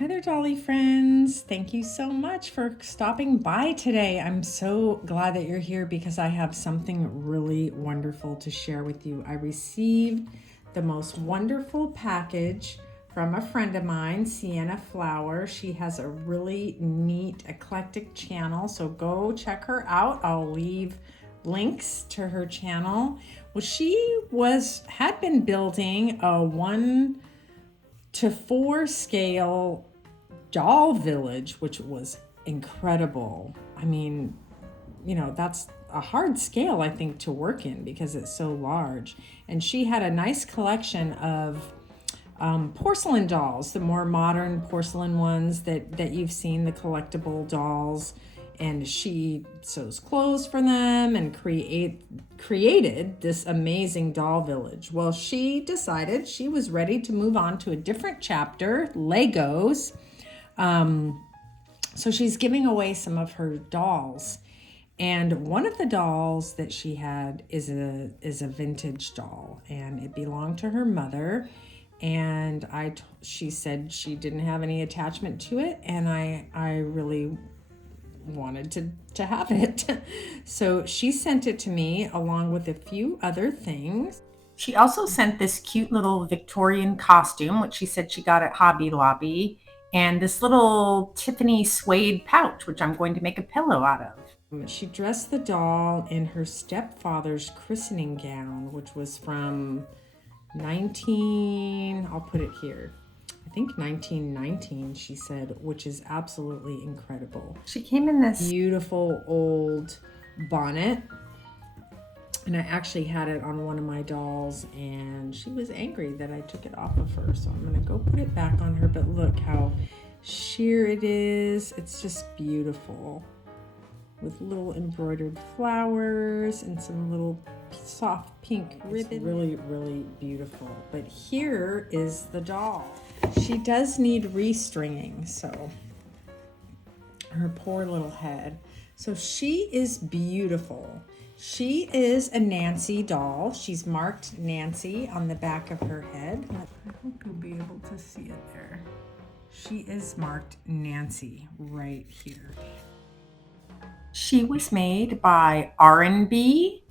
Hi there, Dolly friends. Thank you so much for stopping by today. I'm so glad that you're here because I have something really wonderful to share with you. I received the most wonderful package from a friend of mine, Siennaflower. She has a really neat, eclectic channel, so go check her out. I'll leave links to her channel. Well, she had been building a 1:4 scale doll village, which was incredible. I mean, that's a hard scale, I think, to work in because it's so large. And she had a nice collection of porcelain dolls, the more modern porcelain ones that you've seen, the collectible dolls. And she sews clothes for them and created this amazing doll village. Well, she decided she was ready to move on to a different chapter, Legos. So she's giving away some of her dolls. And one of the dolls that she had is a vintage doll, and it belonged to her mother. And she said she didn't have any attachment to it, and I really wanted to have it. So she sent it to me along with a few other things. She also sent this cute little Victorian costume, which she said she got at Hobby Lobby, and this little Tiffany suede pouch, which I'm going to make a pillow out of. She dressed the doll in her stepfather's christening gown, which was from I'll put it here, I think 1919, she said, which is absolutely incredible. She came in this beautiful old bonnet, and I actually had it on one of my dolls, and she was angry that I took it off of her. So I'm gonna go put it back on her, but look how sheer it is. It's just beautiful with little embroidered flowers and some little soft pink ribbon. It's really, really beautiful. But here is the doll. She does need restringing, so her poor little head. So she is beautiful. She is a Nancy doll. She's marked Nancy on the back of her head. I hope you'll be able to see it there. She is marked Nancy right here. She was made by Arranbee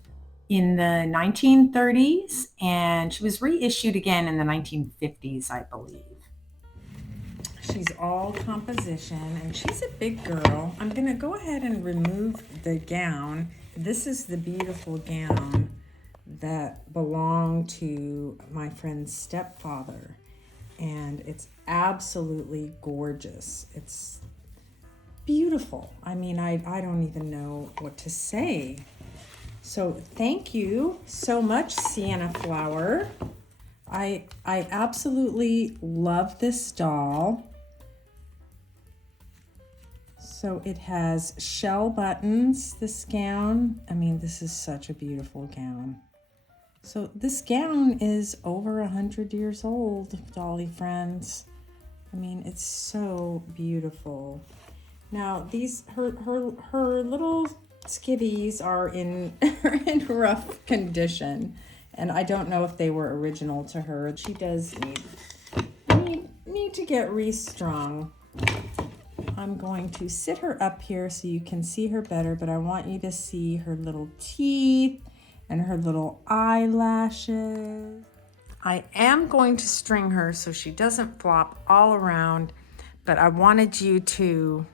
in the 1930s, and she was reissued again in the 1950s, I believe. She's all composition, and she's a big girl. I'm gonna go ahead and remove the gown. This is the beautiful gown that belonged to my friend's stepfather, and it's absolutely gorgeous. It's beautiful. I mean, I don't even know what to say. So thank you so much, Siennaflower. I absolutely love this doll. So it has shell buttons, this gown. I mean, this is such a beautiful gown. So this gown is over 100 years old, Dolly friends. I mean, it's so beautiful. Now these her little skivvies are in rough condition, and I don't know if they were original to her. She does need to get restrung. I'm going to sit her up here so you can see her better, but I want you to see her little teeth and her little eyelashes. I am going to string her so she doesn't flop all around, but I wanted you to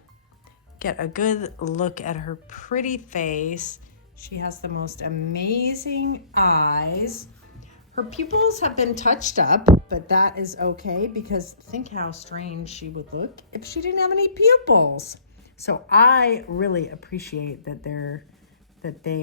get a good look at her pretty face. She has the most amazing eyes. Her pupils have been touched up, but that is okay because think how strange she would look if she didn't have any pupils. So I really appreciate that they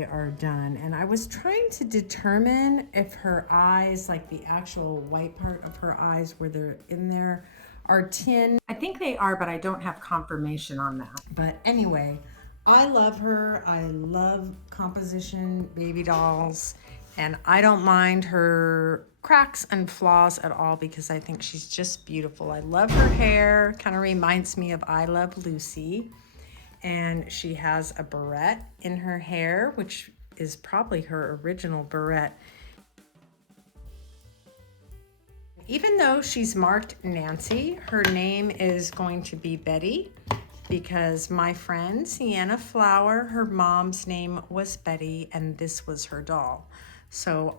are done. And I was trying to determine if her eyes, like the actual white part of her eyes where they're in there, are tin. I think they are, but I don't have confirmation on that. But anyway, I love her. I love composition baby dolls, and I don't mind her cracks and flaws at all because I think she's just beautiful. I love her hair. Kind of reminds me of I Love Lucy. And she has a barrette in her hair, which is probably her original barrette. even though she's marked Nancy, her name is going to be Betty because my friend Siennaflower, her mom's name was Betty and this was her doll. So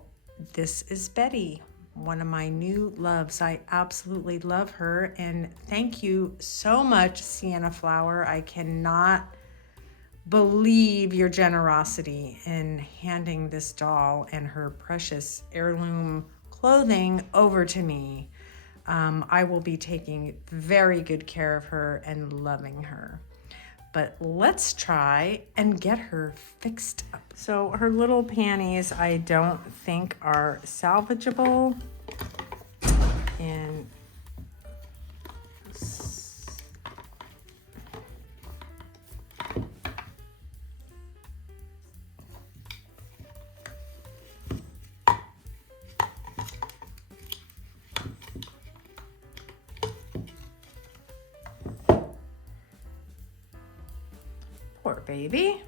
this is Betty, one of my new loves. I absolutely love her, and thank you so much, Siennaflower. I cannot believe your generosity in handing this doll and her precious heirloom clothing over to me. I will be taking very good care of her and loving her. But let's try and get her fixed up. So her little panties I don't think are salvageable. And poor baby.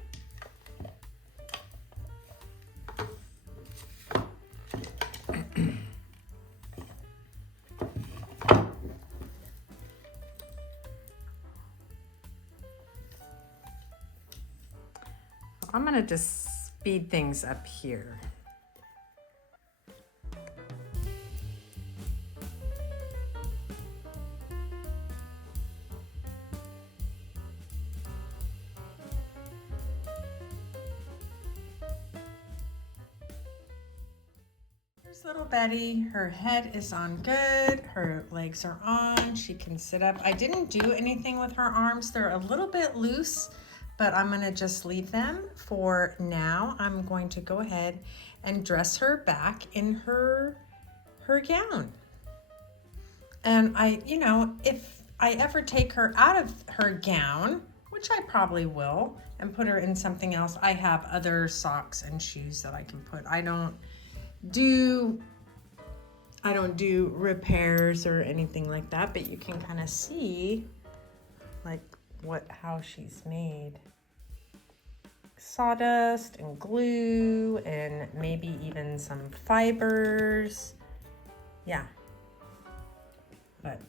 I'm gonna just speed things up here. Here's little Betty. Her head is on good. Her legs are on. She can sit up. I didn't do anything with her arms. They're a little bit loose, but I'm gonna just leave them for now. I'm going to go ahead and dress her back in her gown. And if I ever take her out of her gown, which I probably will, and put her in something else, I have other socks and shoes that I can put. I don't do repairs or anything like that, but you can kind of see like how she's made. Sawdust and glue and maybe even some fibers. Yeah. But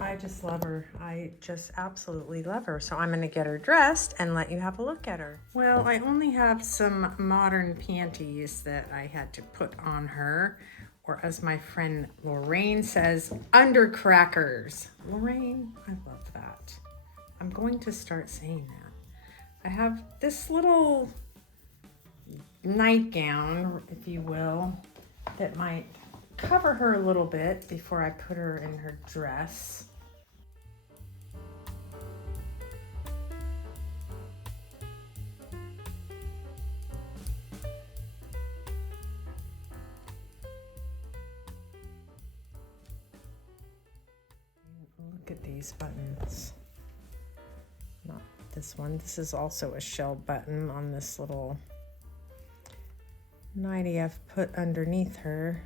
I just love her. I just absolutely love her. So I'm gonna get her dressed and let you have a look at her. Well, I only have some modern panties that I had to put on her, or as my friend Lorraine says, undercrackers. Lorraine, I love that. I'm going to start saying that. I have this little nightgown, if you will, that might cover her a little bit before I put her in her dress. Look at these buttons. Not this one. This is also a shell button on this little nightie I've put underneath her.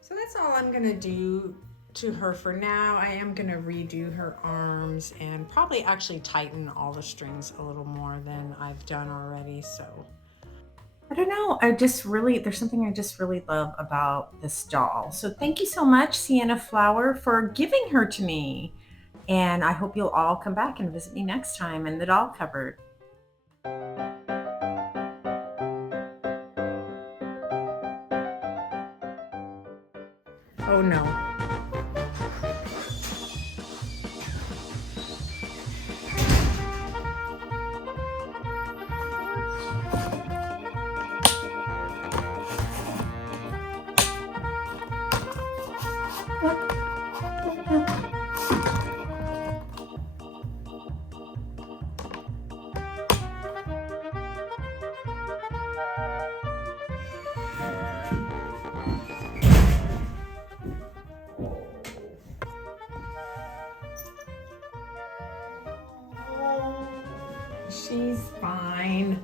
So that's all I'm gonna do to her for now. I am gonna redo her arms and probably actually tighten all the strings a little more than I've done already, so. I don't know, there's something I just really love about this doll. So thank you so much, Siennaflower, for giving her to me. And I hope you'll all come back and visit me next time in the doll cupboard. Oh no. She's fine.